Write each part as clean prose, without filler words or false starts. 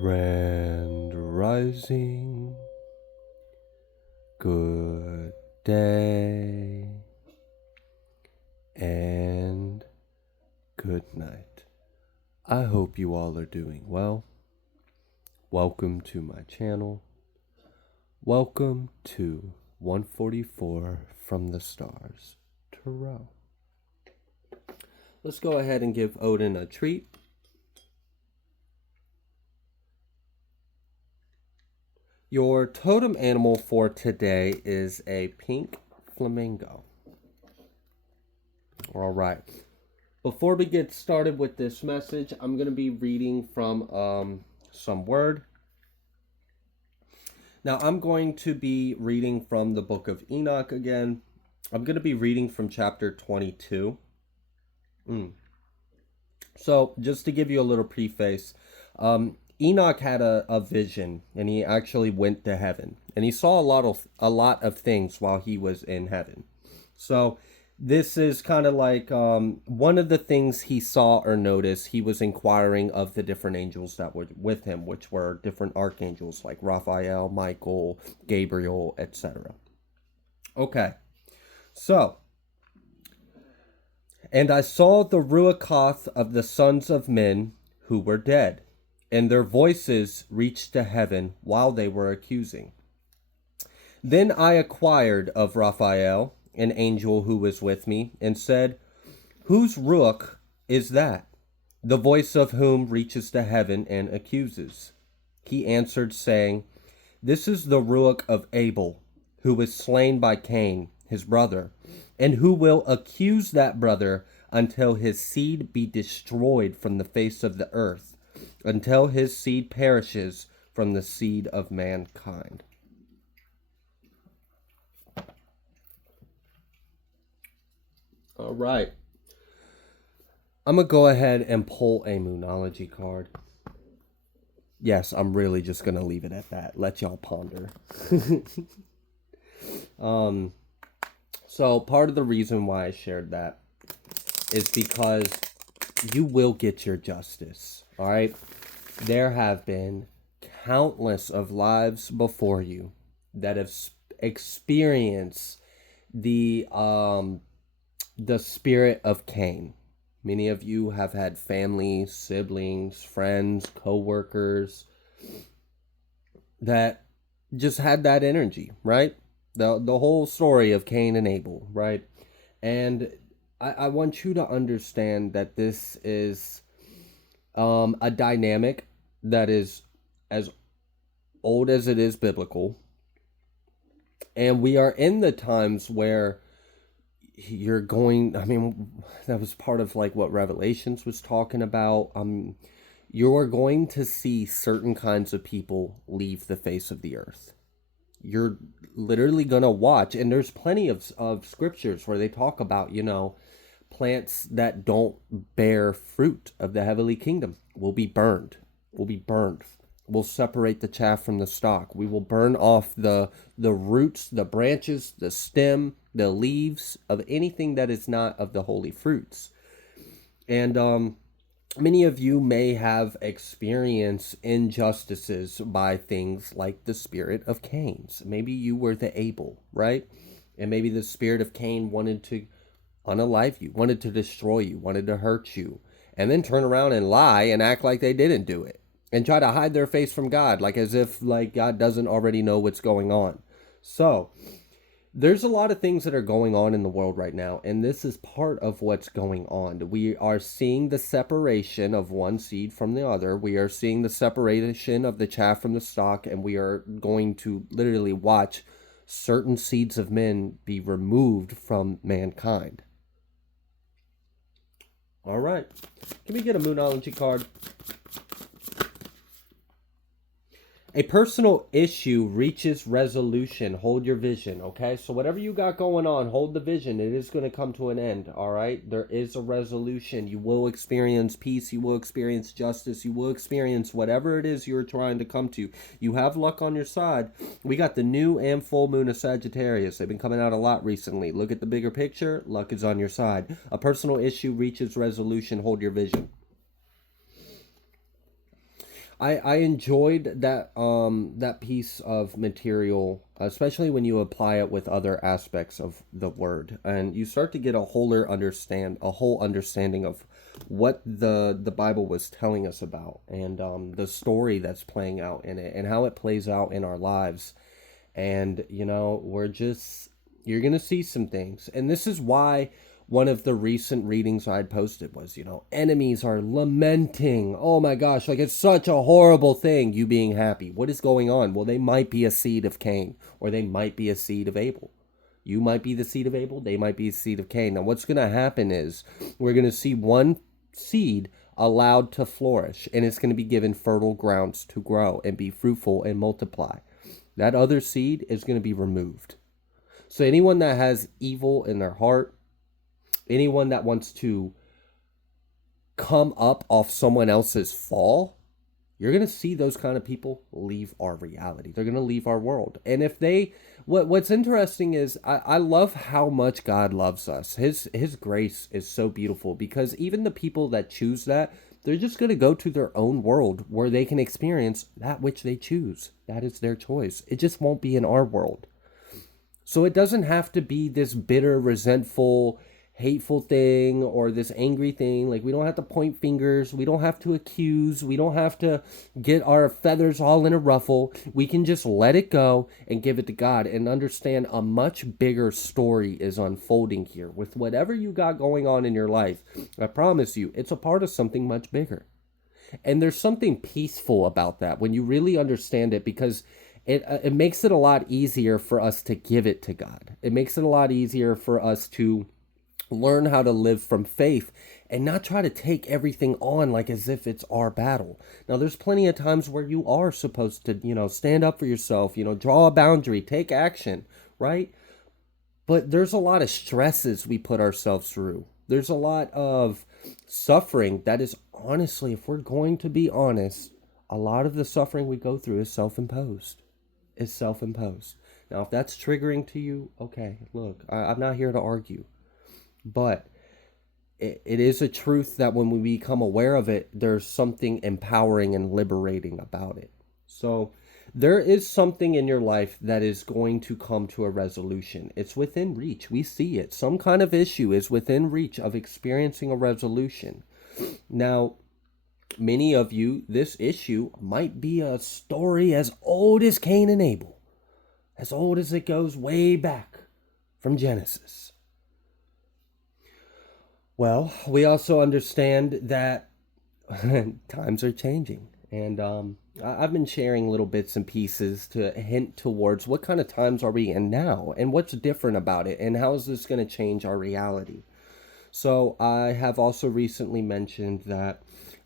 Grand Rising, good day, and good night. I hope you all are doing well. Welcome to my channel. Welcome to 144 from the Stars Tarot. Let's go ahead and give Odin a treat. Your totem animal for today is a pink flamingo. All right. Before we get started with this message, I'm going to be reading from some word. Now, I'm going to be reading from the book of Enoch again. I'm going to be reading from chapter 22. So, just to give you a little preface, Enoch had a vision, and he actually went to heaven, and he saw a lot of things while he was in heaven. So this is kind of like one of the things he saw or noticed. He was inquiring of the different angels that were with him, which were different archangels like Raphael, Michael, Gabriel, etc. Okay, so. And I saw the Ruachoth of the sons of men who were dead, and their voices reached to heaven while they were accusing. Then I inquired of Raphael, an angel who was with me, and said, Whose Ruach is that, the voice of whom reaches to heaven and accuses? He answered, saying, This is the Ruach of Abel, who was slain by Cain, his brother, and who will accuse that brother until his seed be destroyed from the face of the earth, until his seed perishes from the seed of mankind. All right. I'm going to go ahead and pull a Moonology card. Yes, I'm really just going to leave it at that. Let y'all ponder. So part of the reason why I shared that is because you will get your justice. All right. There have been countless of lives before you that have experienced the spirit of Cain. Many of you have had family, siblings, friends, co-workers that just had that energy, right? The whole story of Cain and Abel, right? And I want you to understand that this is a dynamic that is as old as it is biblical. And we are in the times where you're going, I mean, that was part of like what Revelations was talking about. You're going to see certain kinds of people leave the face of the earth. You're literally going to watch, and there's plenty of scriptures where they talk about, plants that don't bear fruit of the heavenly kingdom will be burned. We'll separate the chaff from the stalk. We will burn off the roots, the branches, the stem, the leaves of anything that is not of the holy fruits. And many of you may have experienced injustices by things like the spirit of Cain. Maybe you were the Abel, right? And maybe the spirit of Cain wanted to unalive you, wanted to destroy you, wanted to hurt you, and then turn around and lie and act like they didn't do it and try to hide their face from God, like as if like God doesn't already know what's going on. So there's a lot of things that are going on in the world right now, and this is part of what's going on. We are seeing the separation of one seed from the other. We are seeing the separation of the chaff from the stalk, and we are going to literally watch certain seeds of men be removed from mankind. All right. Can we get a Moonology card? A personal issue reaches resolution. Hold your vision, okay? So whatever you got going on, hold the vision. It is going to come to an end, all right? There is a resolution. You will experience peace. You will experience justice. You will experience whatever it is you're trying to come to. You have luck on your side. We got the new and full moon of Sagittarius. They've been coming out a lot recently. Look at the bigger picture. Luck is on your side. A personal issue reaches resolution. Hold your vision. I enjoyed that piece of material, especially when you apply it with other aspects of the word, and you start to get a whole understanding of what the Bible was telling us about, and the story that's playing out in it, and how it plays out in our lives. And you're gonna see some things, and this is why one of the recent readings I'd posted was, enemies are lamenting. Oh my gosh, like it's such a horrible thing, you being happy. What is going on? Well, they might be a seed of Cain, or they might be a seed of Abel. You might be the seed of Abel, they might be a seed of Cain. Now, what's going to happen is we're going to see one seed allowed to flourish, and it's going to be given fertile grounds to grow and be fruitful and multiply. That other seed is going to be removed. So, anyone that has evil in their heart, anyone that wants to come up off someone else's fall, you're going to see those kind of people leave our reality. They're going to leave our world. And if they, what's interesting is I love how much God loves us. His grace is so beautiful, because even the people that choose that, they're just going to go to their own world where they can experience that which they choose. That is their choice. It just won't be in our world. So it doesn't have to be this bitter, resentful, hateful thing, or this angry thing. Like, we don't have to point fingers. We don't have to accuse. We don't have to get our feathers all in a ruffle. We can just let it go and give it to God and understand a much bigger story is unfolding here. With whatever you got going on in your life, I promise you, it's a part of something much bigger. And there's something peaceful about that when you really understand it, because it makes it a lot easier for us to give it to God. It makes it a lot easier for us to learn how to live from faith and not try to take everything on like as if it's our battle. Now, there's plenty of times where you are supposed to, stand up for yourself, draw a boundary, take action, right? But there's a lot of stresses we put ourselves through. There's a lot of suffering that is, honestly, if we're going to be honest, a lot of the suffering we go through is self-imposed. It's self-imposed. Now, if that's triggering to you, okay, look, I'm not here to argue. But it is a truth that when we become aware of it, there's something empowering and liberating about it. So there is something in your life that is going to come to a resolution. It's within reach. We see it. Some kind of issue is within reach of experiencing a resolution. Now, many of you, this issue might be a story as old as Cain and Abel, as old as it goes way back from Genesis. Well, we also understand that times are changing. And I've been sharing little bits and pieces to hint towards what kind of times are we in now, and what's different about it, and how is this going to change our reality. So I have also recently mentioned that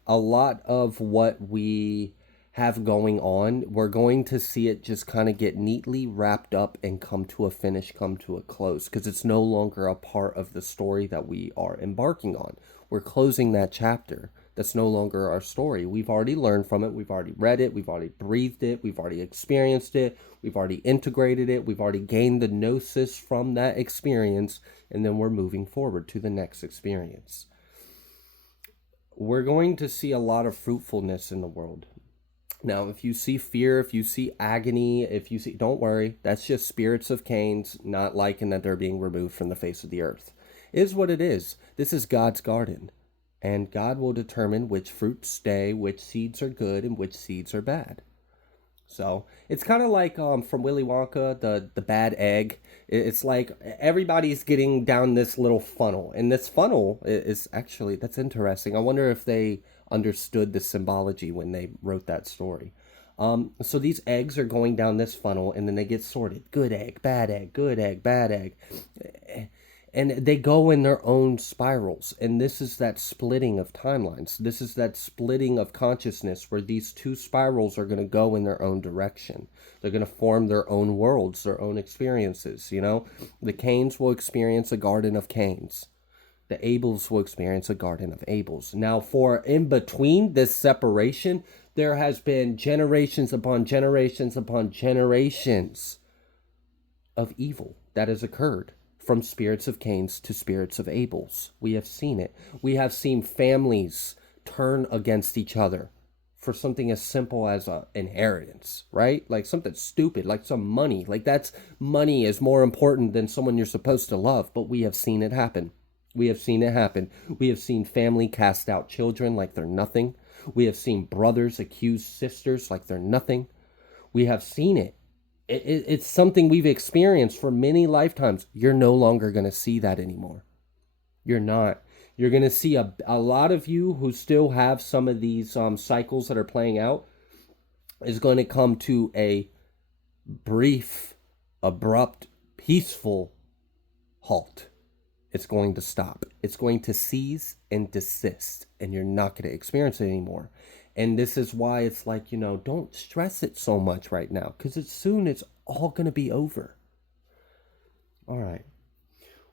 a lot of what we have going on, we're going to see it just kind of get neatly wrapped up and come to a finish, come to a close, because it's no longer a part of the story that we are embarking on. We're closing that chapter. That's no longer our story. We've already learned from it. We've already read it. We've already breathed it. We've already experienced it. We've already integrated it. We've already gained the gnosis from that experience. And then we're moving forward to the next experience. We're going to see a lot of fruitfulness in the world. Now, if you see fear, if you see agony, don't worry, that's just spirits of Cain's not liking that they're being removed from the face of the earth. It is what it is. This is God's garden, and God will determine which fruits stay, which seeds are good, and which seeds are bad. So it's kind of like from Willy Wonka, the bad egg. It's like everybody's getting down this little funnel, and this funnel is actually, that's interesting. I wonder if they understood the symbology when they wrote that story. So these eggs are going down this funnel, and then they get sorted. Good egg, bad egg, good egg, bad egg. And they go in their own spirals. And this is that splitting of timelines. This is that splitting of consciousness where these two spirals are going to go in their own direction. They're going to form their own worlds, their own experiences, The Cains will experience a garden of Cains. The Abels will experience a garden of Abels. Now, for in between this separation, there has been generations upon generations upon generations of evil that has occurred. From spirits of Cain's to spirits of Abel's. We have seen it. We have seen families turn against each other for something as simple as a inheritance, right? Like something stupid, like some money. Like that's money is more important than someone you're supposed to love, but we have seen it happen. We have seen it happen. We have seen family cast out children like they're nothing. We have seen brothers accuse sisters like they're nothing. We have seen it. It's something we've experienced for many lifetimes. You're no longer going to see that anymore. You're not. You're going to see a lot of you who still have some of these cycles that are playing out is going to come to a brief, abrupt, peaceful halt. It's going to stop. It's going to cease and desist, and you're not going to experience it anymore. And this is why it's like, don't stress it so much right now, because it's all going to be over. All right.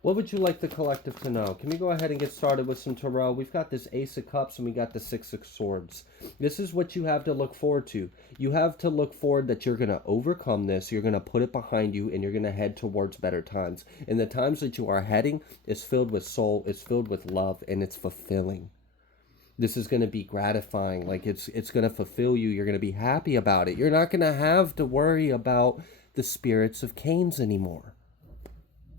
What would you like the collective to know? Can we go ahead and get started with some tarot? We've got this Ace of Cups and we got the Six of Swords. This is what you have to look forward to. You have to look forward that you're going to overcome this. You're going to put it behind you and you're going to head towards better times. And the times that you are heading is filled with soul, it's filled with love, and it's fulfilling. This is going to be gratifying. Like it's going to fulfill you. You're going to be happy about it. You're not going to have to worry about the spirits of Cain's anymore.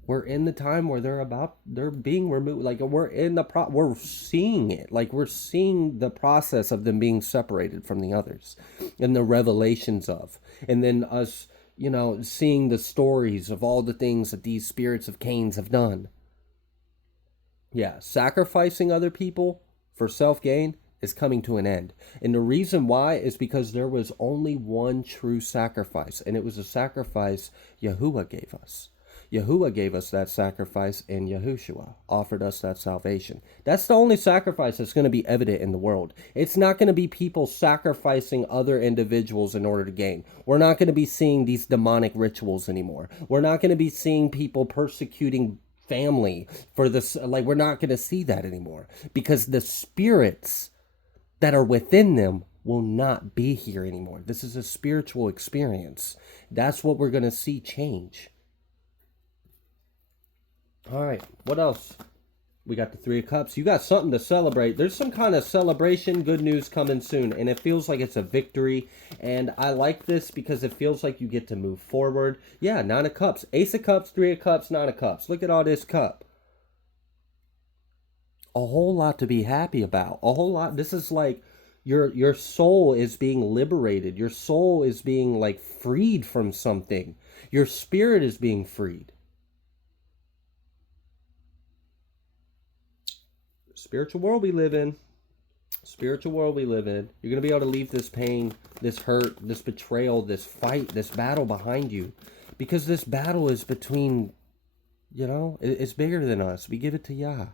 We're in the time where they're being removed. Like we're seeing it. Like we're seeing the process of them being separated from the others and the revelations of, and then us, seeing the stories of all the things that these spirits of Cain's have done. Yeah, sacrificing other people for self-gain is coming to an end. And the reason why is because there was only one true sacrifice, and it was a sacrifice Yahuwah gave us. Yahuwah gave us that sacrifice, and Yahushua offered us that salvation. That's the only sacrifice that's going to be evident in the world. It's not going to be people sacrificing other individuals in order to gain. We're not going to be seeing these demonic rituals anymore. We're not going to be seeing people persecuting family for this. Like, we're not going to see that anymore, because the spirits that are within them will not be here anymore. This is a spiritual experience. That's what we're going to see change. All right, what else? We got the Three of Cups. You got something to celebrate. There's some kind of celebration, good news coming soon, and it feels like it's a victory. And I like this because it feels like you get to move forward. Yeah, Nine of Cups, Ace of Cups, Three of Cups, Nine of Cups. Look at all this cup. A whole lot to be happy about. A whole lot. This is like your soul is being liberated. Your soul is being like freed from something. Your spirit is being freed. Spiritual world we live in. Spiritual world we live in. You're going to be able to leave this pain, this hurt, this betrayal, this fight, this battle behind you. Because this battle is between, it's bigger than us. We give it to Yah.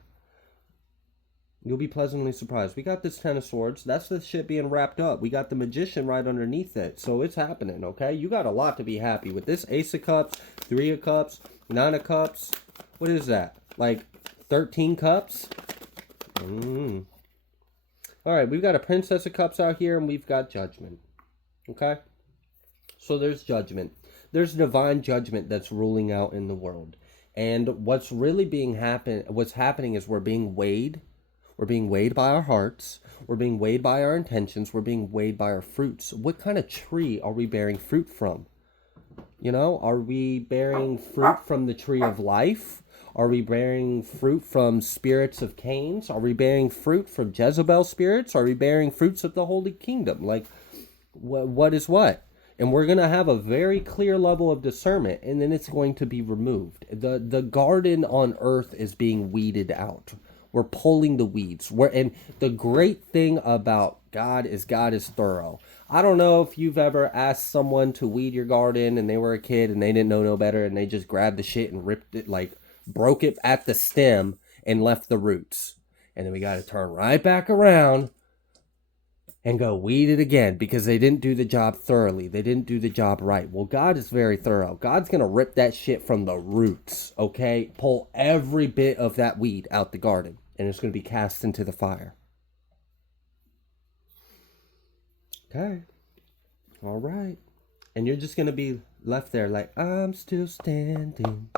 You'll be pleasantly surprised. We got this Ten of Swords. That's the shit being wrapped up. We got the Magician right underneath it. So it's happening, okay? You got a lot to be happy with. This Ace of Cups, Three of Cups, Nine of Cups. What is that? Like 13 cups? All right, we've got a Princess of Cups out here, and we've got Judgment. Okay? So there's Judgment. There's divine judgment that's ruling out in the world. And what's really what's happening is we're being weighed. We're being weighed by our hearts. We're being weighed by our intentions. We're being weighed by our fruits. What kind of tree are we bearing fruit from? Are we bearing fruit from the tree of life? Are we bearing fruit from spirits of Cain's? Are we bearing fruit from Jezebel spirits? Are we bearing fruits of the Holy Kingdom? Like, what is what? And we're going to have a very clear level of discernment, and then it's going to be removed. The garden on earth is being weeded out. We're pulling the weeds. And the great thing about God is thorough. I don't know if you've ever asked someone to weed your garden and they were a kid and they didn't know no better and they just grabbed the shit and ripped it, like broke it at the stem and left the roots. And then we got to turn right back around and go weed it again because they didn't do the job thoroughly. They didn't do the job right. Well, God is very thorough. God's going to rip that shit from the roots, okay? Pull every bit of that weed out the garden, and it's going to be cast into the fire. Okay. All right. And you're just going to be left there like, I'm still standing.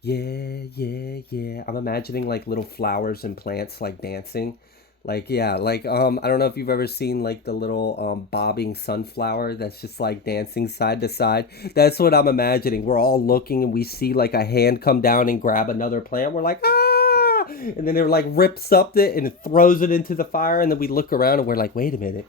Yeah, yeah, yeah. I'm imagining like little flowers and plants like dancing. Like, yeah, like I don't know if you've ever seen like the little bobbing sunflower that's just like dancing side to side. That's what I'm imagining. We're all looking and we see like a hand come down and grab another plant. We're like, ah, and then it like rips up it and it throws it into the fire, and then we look around and we're like, wait a minute.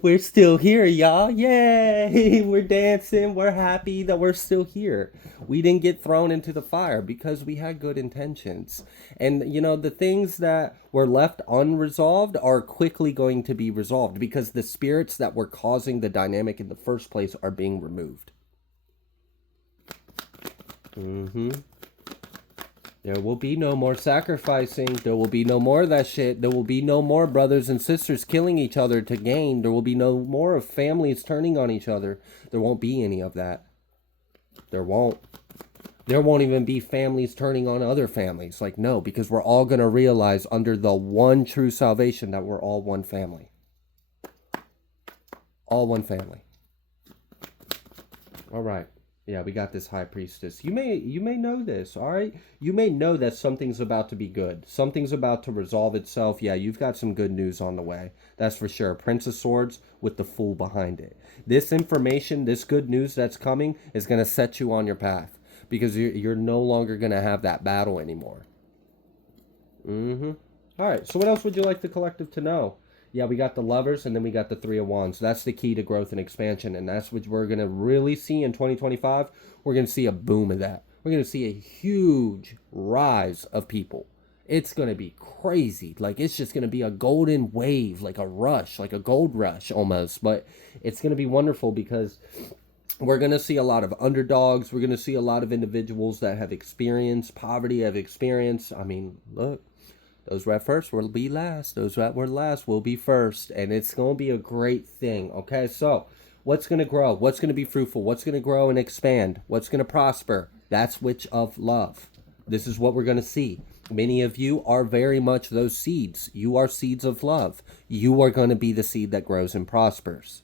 We're still here, y'all. Yay! We're dancing. We're happy that we're still here. We didn't get thrown into the fire because we had good intentions. And, the things that were left unresolved are quickly going to be resolved because the spirits that were causing the dynamic in the first place are being removed. Mm-hmm. There will be no more sacrificing. There will be no more of that shit. There will be no more brothers and sisters killing each other to gain. There will be no more of families turning on each other. There won't be any of that. There won't. There won't even be families turning on other families. Like, no, because we're all going to realize under the one true salvation that we're all one family. All one family. All right. Yeah, we got this high priestess. You may know this, all right? You may know that something's about to be good. Something's about to resolve itself. Yeah, you've got some good news on the way. That's for sure. Prince of Swords with the Fool behind it. This information, this good news that's coming is going to set you on your path because you're no longer going to have that battle anymore. Mm-hmm. All right, so what else would you like the collective to know? Yeah, we got the Lovers, and then we got the Three of Wands. That's the key to growth and expansion, and that's what we're going to really see in 2025. We're going to see a boom of that. We're going to see a huge rise of people. It's going to be crazy. Like, it's just going to be a golden wave, like a rush, like a gold rush almost. But it's going to be wonderful because we're going to see a lot of underdogs. We're going to see a lot of individuals that have experienced poverty, have experienced, I mean, look, those who are first will be last. Those that were last will be first. And it's going to be a great thing. Okay, so what's going to grow? What's going to be fruitful? What's going to grow and expand? What's going to prosper? That's which of love. This is what we're going to see. Many of you are very much those seeds. You are seeds of love. You are going to be the seed that grows and prospers.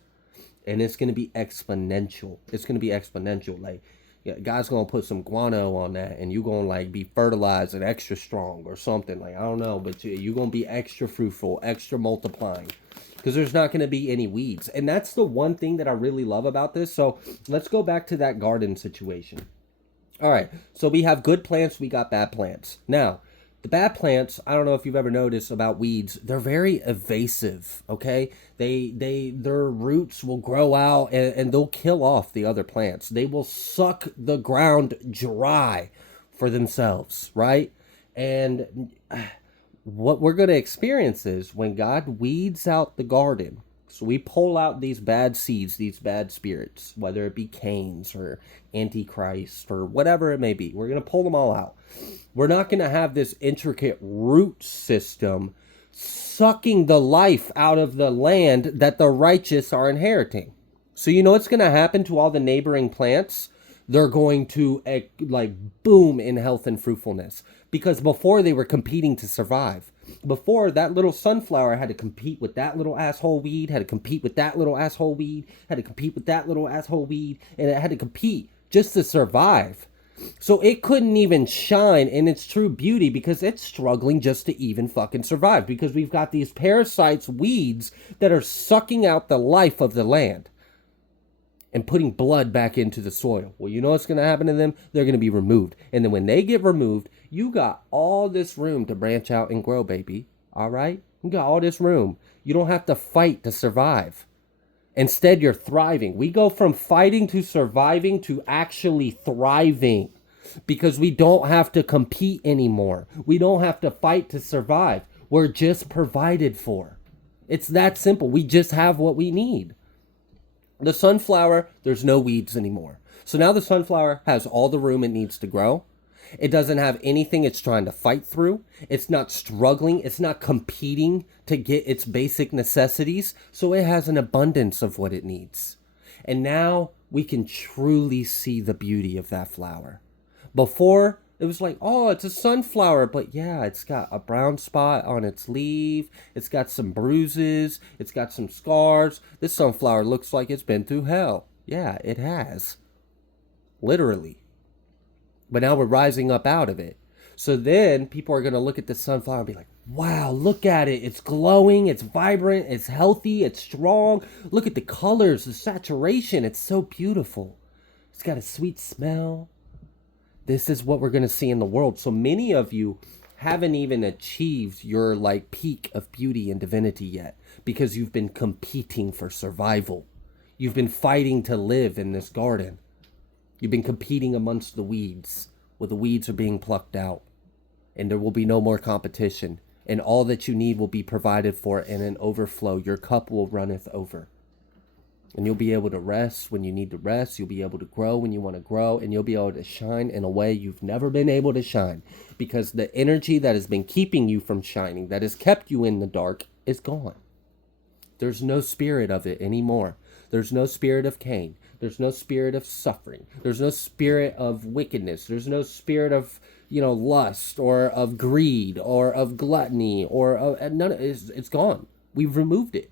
And it's going to be exponential. It's going to be exponential. Like, yeah, God's going to put some guano on that, and you're going to, like, be fertilized and extra strong or something. Like, I don't know, but you're going to be extra fruitful, extra multiplying. Because there's not going to be any weeds. And that's the one thing that I really love about this. So let's go back to that garden situation. All right, so we have good plants, we got bad plants. Now, the bad plants, I don't know if you've ever noticed about weeds, they're very evasive, okay? Their roots will grow out and they'll kill off the other plants. They will suck the ground dry for themselves, right? And what we're going to experience is when God weeds out the garden, so we pull out these bad seeds, these bad spirits, whether it be Cain's or Antichrist or whatever it may be. We're going to pull them all out. We're not going to have this intricate root system sucking the life out of the land that the righteous are inheriting. So you know what's going to happen to all the neighboring plants? They're going to like boom in health and fruitfulness because before they were competing to survive. Before, that little sunflower had to compete with that little asshole weed, had to compete with that little asshole weed, had to compete with that little asshole weed, and it had to compete just to survive. So it couldn't even shine in its true beauty because it's struggling just to even fucking survive because we've got these parasites, weeds, that are sucking out the life of the land and putting blood back into the soil. Well, you know what's going to happen to them? They're going to be removed. And then when they get removed, you got all this room to branch out and grow, baby. All right? You got all this room. You don't have to fight to survive. Instead, you're thriving. We go from fighting to surviving to actually thriving because we don't have to compete anymore. We don't have to fight to survive. We're just provided for. It's that simple. We just have what we need. The sunflower, there's no weeds anymore. So now the sunflower has all the room it needs to grow. It doesn't have anything it's trying to fight through. It's not struggling. It's not competing to get its basic necessities. So it has an abundance of what it needs. And now we can truly see the beauty of that flower. Before, it was like, oh, it's a sunflower. But yeah, it's got a brown spot on its leaf. It's got some bruises. It's got some scars. This sunflower looks like it's been through hell. Yeah, it has. Literally. But now we're rising up out of it. So then people are going to look at the sunflower and be like, wow, look at it. It's glowing, it's vibrant, it's healthy, it's strong. Look at the colors, the saturation. It's so beautiful. It's got a sweet smell. This is what we're going to see in the world. So many of you haven't even achieved your like peak of beauty and divinity yet because you've been competing for survival. You've been fighting to live in this garden. You've been competing amongst the weeds, where the weeds are being plucked out, and there will be no more competition, and all that you need will be provided for in an overflow. Your cup will runneth over. And you'll be able to rest when you need to rest. You'll be able to grow when you want to grow. And you'll be able to shine in a way you've never been able to shine. Because the energy that has been keeping you from shining, that has kept you in the dark, is gone. There's no spirit of it anymore. There's no spirit of Cain. There's no spirit of suffering. There's no spirit of wickedness. There's no spirit of, lust or of greed or of gluttony or of, none of it's gone. We've removed it.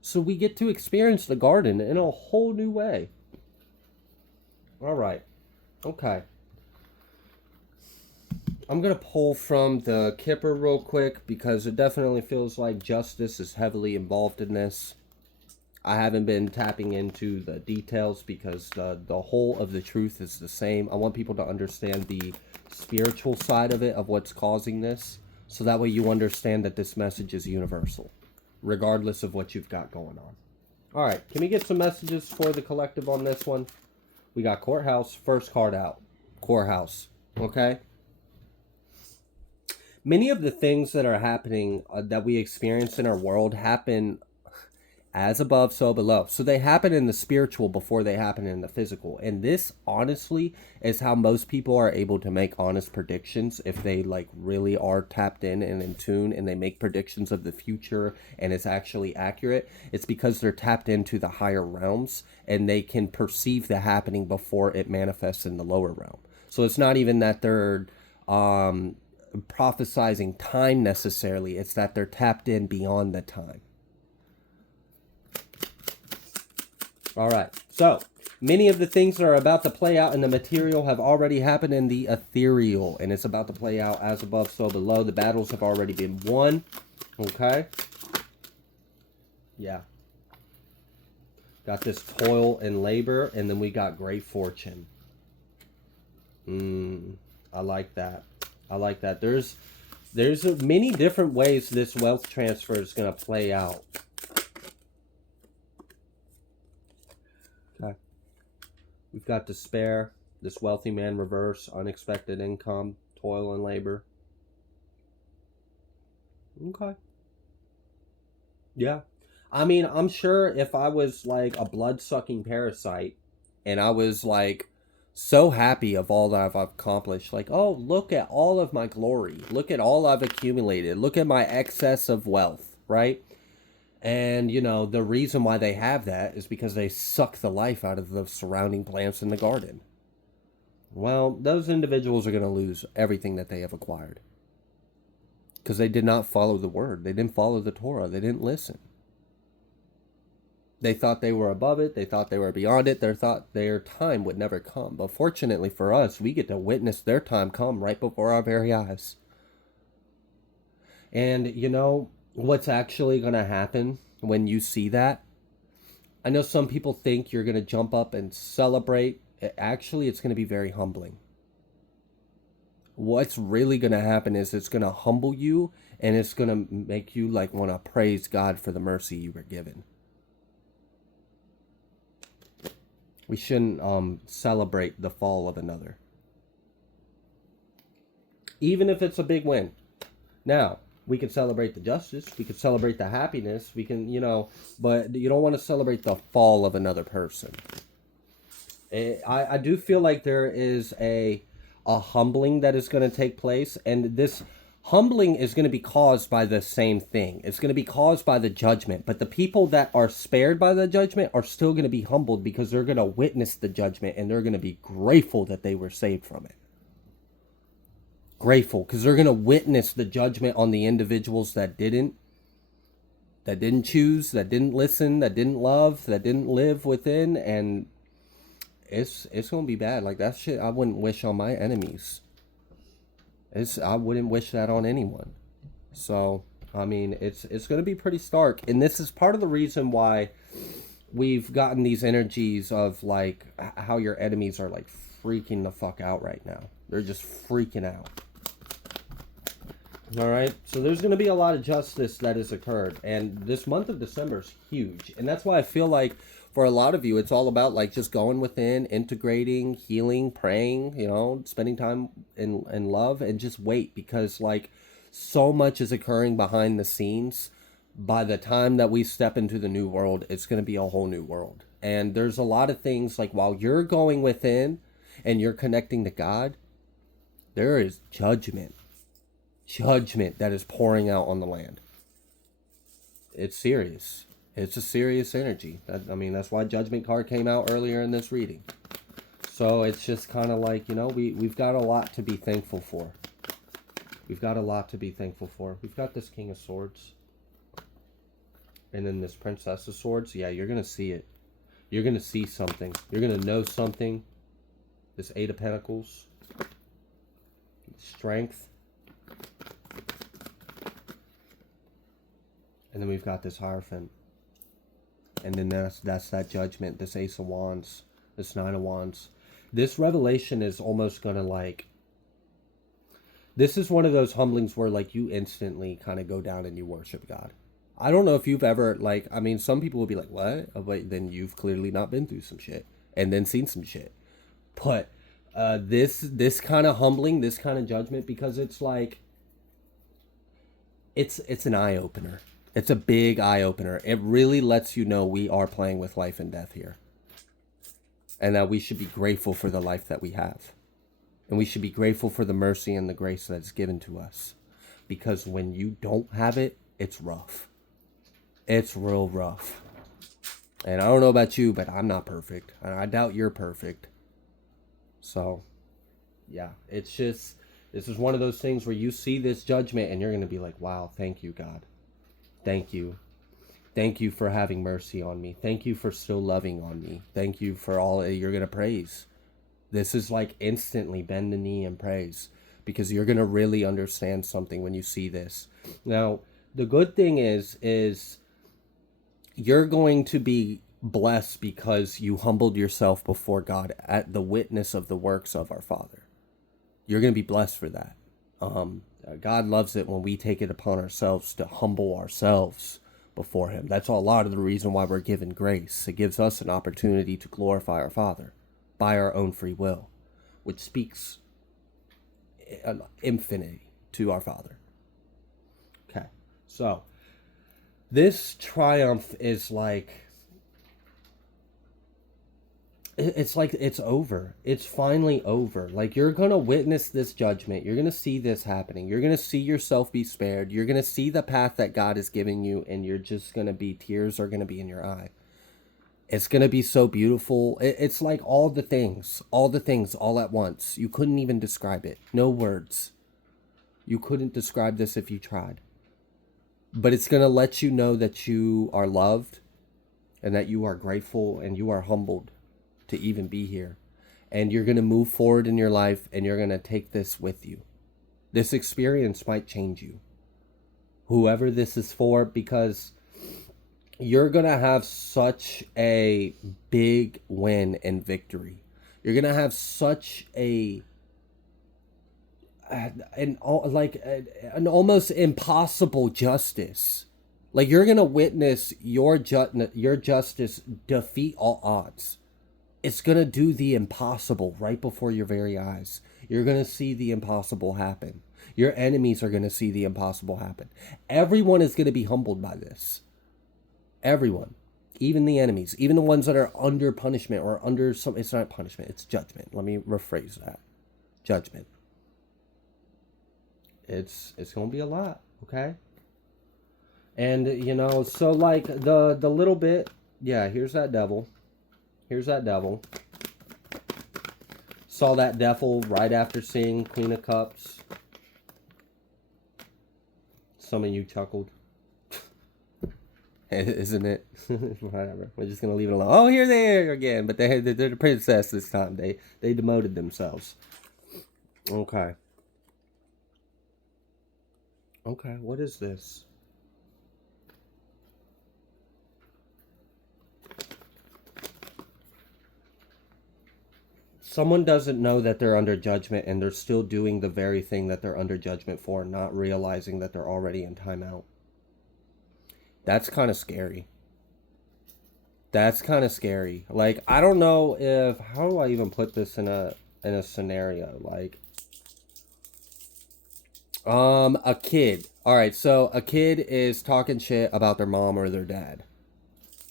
So we get to experience the garden in a whole new way. All right. Okay. I'm going to pull from the Kipper real quick because it definitely feels like justice is heavily involved in this. I haven't been tapping into the details because the whole of the truth is the same. I want people to understand the spiritual side of it, of what's causing this. So that way you understand that this message is universal, regardless of what you've got going on. All right, can we get some messages for the collective on this one? We got courthouse, first card out. Courthouse, okay? Many of the things that are happening that we experience in our world happen as above, so below. So they happen in the spiritual before they happen in the physical. And this, honestly, is how most people are able to make honest predictions if they, really are tapped in and in tune and they make predictions of the future and it's actually accurate. It's because they're tapped into the higher realms and they can perceive the happening before it manifests in the lower realm. So it's not even that they're prophesizing time necessarily. It's that they're tapped in beyond the time. All right, so many of the things that are about to play out in the material have already happened in the ethereal, and it's about to play out as above, so below. The battles have already been won, okay? Yeah. Got this toil and labor, and then we got great fortune. I like that. I like that. There's many different ways this wealth transfer is going to play out. We've got despair, this wealthy man reverse, unexpected income, toil and labor. Okay. Yeah. I mean, I'm sure if I was like a blood-sucking parasite and I was like so happy of all that I've accomplished, like, oh, look at all of my glory. Look at all I've accumulated. Look at my excess of wealth, right? And, the reason why they have that is because they suck the life out of the surrounding plants in the garden. Well, those individuals are going to lose everything that they have acquired. Because they did not follow the word. They didn't follow the Torah. They didn't listen. They thought they were above it. They thought they were beyond it. They thought their time would never come. But fortunately for us, we get to witness their time come right before our very eyes. And, what's actually going to happen when you see that? I know some people think you're going to jump up and celebrate. Actually, it's going to be very humbling. What's really going to happen is it's going to humble you and it's going to make you want to praise God for the mercy you were given. We shouldn't celebrate the fall of another, even if it's a big win. Now, we can celebrate the justice. We can celebrate the happiness. We can, but you don't want to celebrate the fall of another person. I do feel like there is a humbling that is going to take place. And this humbling is going to be caused by the same thing. It's going to be caused by the judgment. But the people that are spared by the judgment are still going to be humbled because they're going to witness the judgment and they're going to be grateful that they were saved from it. Grateful because they're going to witness the judgment on the individuals that didn't choose, that didn't listen, that didn't love, that didn't live within, and it's going to be bad. Like, that shit I wouldn't wish on my enemies. I wouldn't wish that on anyone. So, I mean, it's going to be pretty stark, and this is part of the reason why we've gotten these energies of like how your enemies are like freaking the fuck out right now. They're just freaking out. All right, so there's going to be a lot of justice that has occurred, and this month of December is huge, and that's why I feel like for a lot of you, it's all about like just going within, integrating, healing, praying, spending time in love, and just wait, because like so much is occurring behind the scenes. By the time that we step into the new world, it's going to be a whole new world, and there's a lot of things like while you're going within and you're connecting to God, there is judgment that is pouring out on the land. It's serious. It's a serious energy. That's why Judgment card came out earlier in this reading. So it's just kind of like, we've got a lot to be thankful for. We've got a lot to be thankful for. We've got this King of Swords. And then this Princess of Swords. Yeah, you're going to see it. You're going to see something. You're going to know something. This Eight of Pentacles. Strength. And then we've got this Hierophant. And then that's that Judgment, this Ace of Wands, this Nine of Wands. This revelation is almost going to like... This is one of those humblings where like you instantly kind of go down and you worship God. I don't know if you've ever like... some people will be like, what? Oh, but then you've clearly not been through some shit. And then seen some shit. But this kind of humbling, this kind of judgment, because it's like... It's an eye-opener. It's a big eye-opener. It really lets you know we are playing with life and death here. And that we should be grateful for the life that we have. And we should be grateful for the mercy and the grace that is given to us. Because when you don't have it, it's rough. It's real rough. And I don't know about you, but I'm not perfect. And I doubt you're perfect. So, yeah, it's just... This is one of those things where you see this judgment and you're going to be like, wow, thank you, God. Thank you. Thank you for having mercy on me. Thank you for still loving on me. Thank you for all you're going to praise. This is like instantly bend the knee and praise, because you're going to really understand something when you see this. Now, the good thing is you're going to be blessed because you humbled yourself before God at the witness of the works of our Father. You're going to be blessed for that. God loves it when we take it upon ourselves to humble ourselves before him. That's a lot of the reason why we're given grace. It gives us an opportunity to glorify our Father by our own free will, which speaks infinity to our Father. Okay, so this triumph is like... It's like it's over. It's finally over. Like, you're going to witness this judgment. You're going to see this happening. You're going to see yourself be spared. You're going to see the path that God is giving you, and you're just going to be... Tears are going to be in your eye. It's going to be so beautiful. It's like all the things all at once. You couldn't even describe it. No words. You couldn't describe this if you tried. But it's going to let you know that you are loved, and that you are grateful, and you are humbled to even be here. And you're going to move forward in your life, and you're going to take this with you. This experience might change you, whoever this is for, because you're going to have such a big win and victory. You're going to have such an almost impossible justice. Like, you're going to witness your justice defeat all odds. It's going to do the impossible right before your very eyes. You're going to see the impossible happen. Your enemies are going to see the impossible happen. Everyone is going to be humbled by this. Everyone. Even the enemies. Even the ones that are under punishment or under some... It's not punishment. It's judgment. Let me rephrase that. Judgment. It's going to be a lot. Okay? And, so like the little bit... Yeah, here's that devil. Here's that devil. Saw that devil right after seeing Queen of Cups. Some of you chuckled. Isn't it? Whatever. We're just going to leave it alone. Oh, here they are again. But they're the princess this time. They demoted themselves. Okay. Okay, what is this? Someone doesn't know that they're under judgment and they're still doing the very thing that they're under judgment for, not realizing that they're already in timeout. That's kind of scary. That's kind of scary. Like, I don't know if, how do I even put this in a scenario? Like, a kid. All right, so a kid is talking shit about their mom or their dad.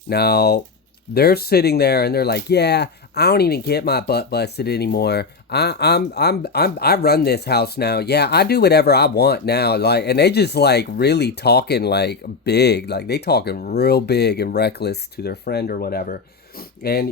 Now, they're sitting there and they're like, "Yeah, I don't even get my butt busted anymore. I run this house now. Yeah, I do whatever I want now." Like, and they just like really talking like big, like they talking real big and reckless to their friend or whatever. And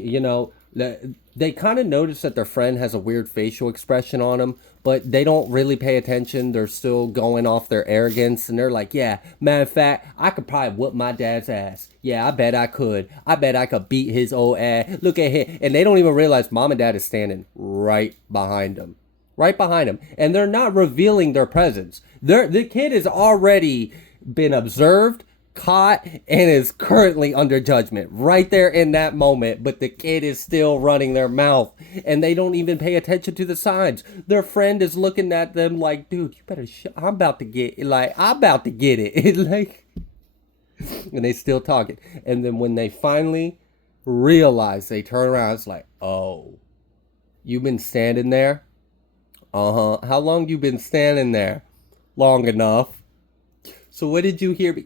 they kind of notice that their friend has a weird facial expression on them, but they don't really pay attention. They're still going off their arrogance, and they're like, "Yeah, matter of fact, I could probably whoop my dad's ass. Yeah, I bet I could. I bet I could beat his old ass. Look at him." And they don't even realize mom and dad is standing right behind them, right behind them, and they're not revealing their presence. The kid has already been observed, caught, and is currently under judgment right there in that moment, but the kid is still running their mouth and they don't even pay attention to the signs. Their friend is looking at them like, "Dude, you better I'm about to get it." Like, and they still talking. And then when they finally realize, they turn around, it's like, "Oh, you've been standing there? Uh-huh. How long you been standing there?" "Long enough." "So what did you hear me?"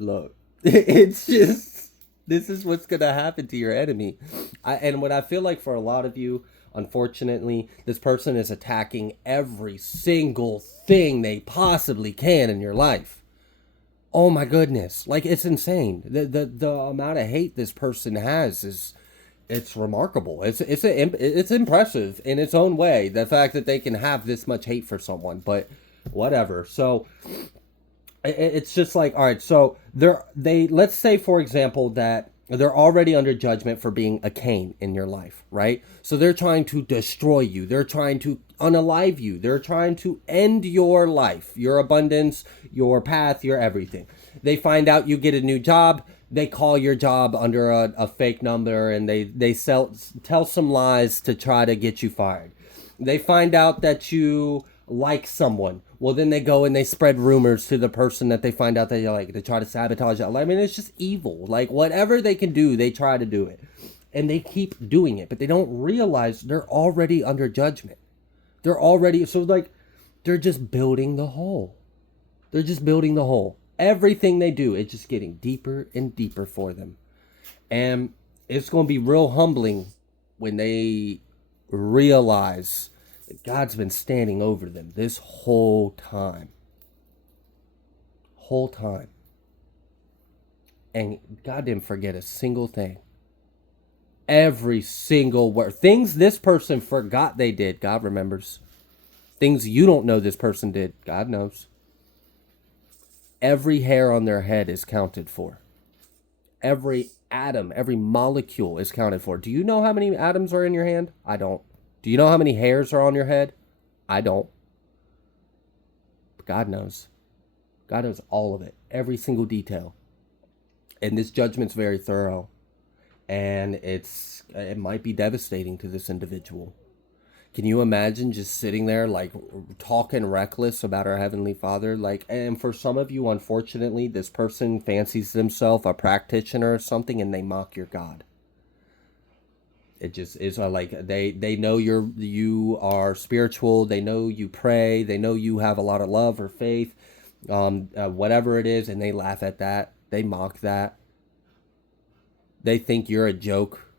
Look, it's just, this is what's gonna happen to your enemy. And what I feel like for a lot of you, unfortunately, this person is attacking every single thing they possibly can in your life. Oh my goodness, like it's insane. The amount of hate this person has is, it's remarkable. It's impressive in its own way. The fact that they can have this much hate for someone, but whatever. So it's just like, all right, so they let's say for example that they're already under judgment for being a Cain in your life, right? So they're trying to destroy you, they're trying to unalive you, they're trying to end your life, your abundance, your path, your everything. They find out you get a new job, they call your job under a fake number, and tell some lies to try to get you fired. They find out that you like someone. Well, then they go and they spread rumors to the person that they find out that you like. They try to sabotage it. I mean, it's just evil. Like, whatever they can do, they try to do it. And they keep doing it, but they don't realize they're already under judgment. They're already, so like, they're just building the hole. They're just building the hole. Everything they do, it's just getting deeper and deeper for them. And it's going to be real humbling when they realize God's been standing over them this whole time. Whole time. And God didn't forget a single thing. Every single word. Things this person forgot they did, God remembers. Things you don't know this person did, God knows. Every hair on their head is counted for. Every atom, every molecule is counted for. Do you know how many atoms are in your hand? I don't. Do you know how many hairs are on your head? I don't. But God knows. God knows all of it, every single detail. And this judgment's very thorough. And it might be devastating to this individual. Can you imagine just sitting there like talking reckless about our heavenly Father? Like, and for some of you, unfortunately, this person fancies themselves a practitioner or something, and they mock your God. It just is like they know you are spiritual. They know you pray. They know you have a lot of love or faith, whatever it is, and they laugh at that. They mock that. They think you're a joke.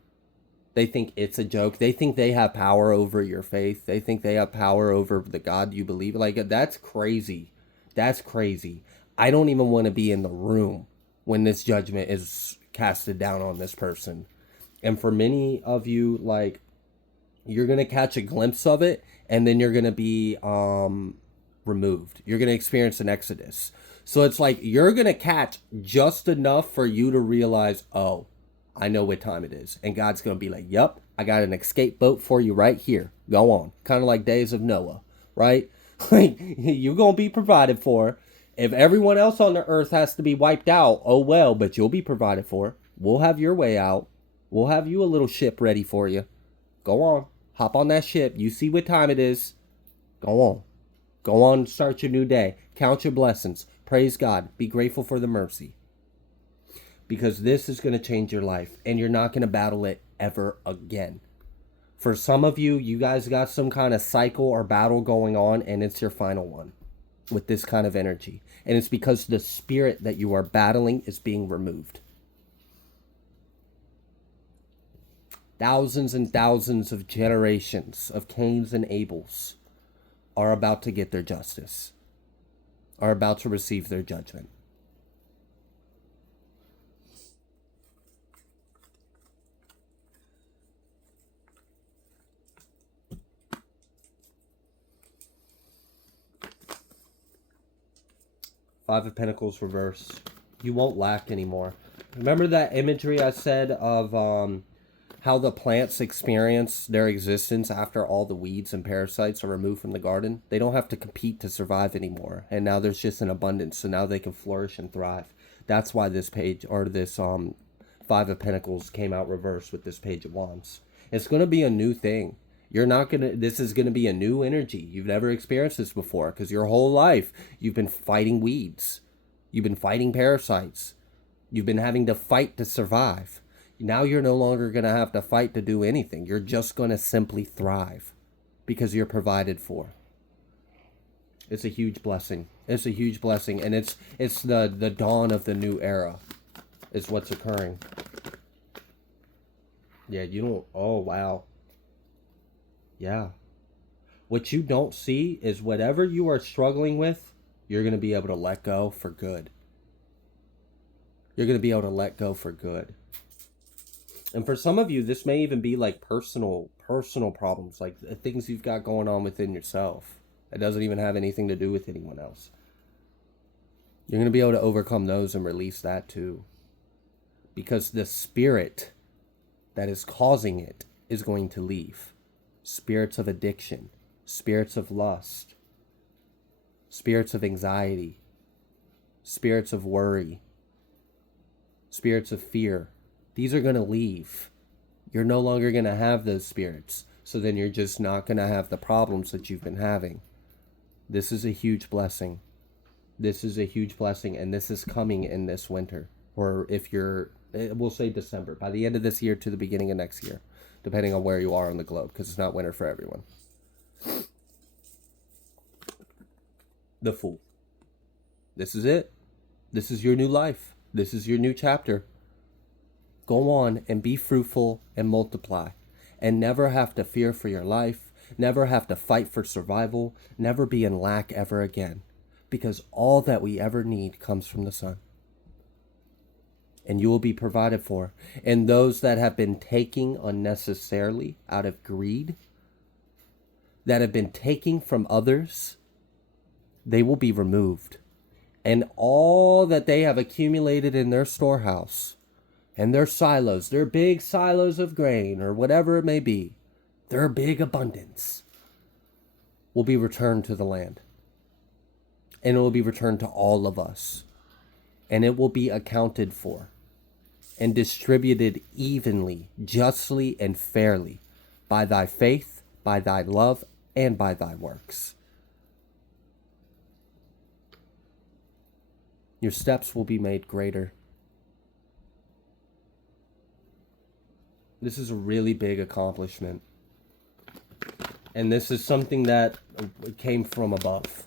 They think it's a joke. They think they have power over your faith. They think they have power over the God you believe. Like, that's crazy. That's crazy. I don't even want to be in the room when this judgment is casted down on this person. And for many of you, like, you're going to catch a glimpse of it, and then you're going to be removed. You're going to experience an exodus. So it's like you're going to catch just enough for you to realize, oh, I know what time it is. And God's going to be like, "Yup, I got an escape boat for you right here. Go on." Kind of like days of Noah, right? Like, you're going to be provided for. If everyone else on the earth has to be wiped out, oh well, but you'll be provided for. We'll have your way out. We'll have you a little ship ready for you. Go on. Hop on that ship. You see what time it is. Go on. Go on and start your new day. Count your blessings. Praise God. Be grateful for the mercy. Because this is going to change your life. And you're not going to battle it ever again. For some of you, you guys got some kind of cycle or battle going on, and it's your final one with this kind of energy. And it's because the spirit that you are battling is being removed. Thousands and thousands of generations of Cains and Abels are about to get their justice, are about to receive their judgment. Five of Pentacles reverse. You won't lack anymore. Remember that imagery I said of how the plants experience their existence after all the weeds and parasites are removed from the garden? They don't have to compete to survive anymore. And now there's just an abundance. So now they can flourish and thrive. That's why this page, or this Five of Pentacles came out reversed with this Page of Wands. It's going to be a new thing. You're not going to, this is going to be a new energy. You've never experienced this before because your whole life you've been fighting weeds. You've been fighting parasites. You've been having to fight to survive. Now you're no longer going to have to fight to do anything. You're just going to simply thrive because you're provided for. It's a huge blessing. It's a huge blessing. And it's the dawn of the new era is what's occurring. Yeah, you don't, oh, wow. Yeah. What you don't see is whatever you are struggling with, you're going to be able to let go for good. You're going to be able to let go for good. And for some of you, this may even be like personal problems, like things you've got going on within yourself. It doesn't even have anything to do with anyone else. You're going to be able to overcome those and release that too. Because the spirit that is causing it is going to leave. Spirits of addiction, spirits of lust, spirits of anxiety, spirits of worry, spirits of fear. These are going to leave. You're no longer going to have those spirits. So then you're just not going to have the problems that you've been having. This is a huge blessing. This is a huge blessing, and this is coming in this winter. Or if you're, we'll say December, by the end of this year to the beginning of next year. Depending on where you are on the globe, because it's not winter for everyone. The Fool. This is it. This is your new life. This is your new chapter. Go on and be fruitful and multiply. And never have to fear for your life. Never have to fight for survival. Never be in lack ever again. Because all that we ever need comes from the sun. And you will be provided for. And those that have been taking unnecessarily out of greed, that have been taking from others, they will be removed. And all that they have accumulated in their storehouse and their silos, their big silos of grain or whatever it may be, their big abundance will be returned to the land. And it will be returned to all of us. And it will be accounted for and distributed evenly, justly, and fairly by thy faith, by thy love, and by thy works. Your steps will be made greater. This is a really big accomplishment. And this is something that came from above.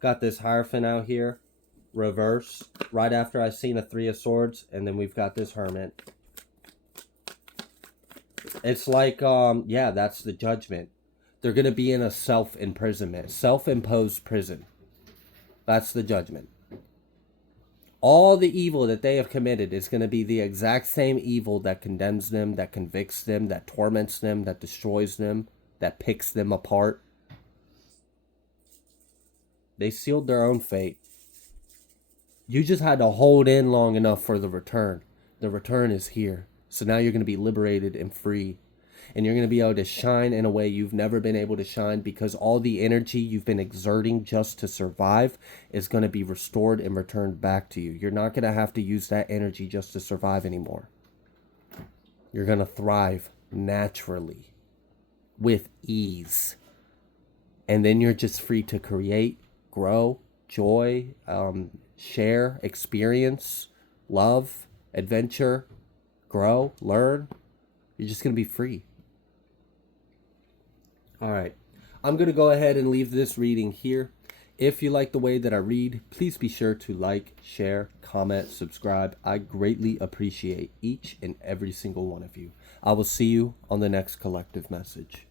Got this Hierophant out here. Reverse, right after I seen a Three of Swords, and then we've got this Hermit. It's like, yeah, that's the judgment. They're going to be in a self-imprisonment, self-imposed prison. That's the judgment. All the evil that they have committed is going to be the exact same evil that condemns them, that convicts them, that torments them, that destroys them, that picks them apart. They sealed their own fate. You just had to hold in long enough for the return. The return is here. So now you're going to be liberated and free. and you're going to be able to shine in a way you've never been able to shine, because all the energy you've been exerting just to survive is going to be restored and returned back to you. You're not going to have to use that energy just to survive anymore. You're going to thrive naturally with ease. And then you're just free to create, grow, joy, share, experience, love, adventure, grow, learn. You're just going to be free. All right. I'm going to go ahead and leave this reading here. If you like the way that I read, please be sure to like, share, comment, subscribe. I greatly appreciate each and every single one of you. I will see you on the next collective message.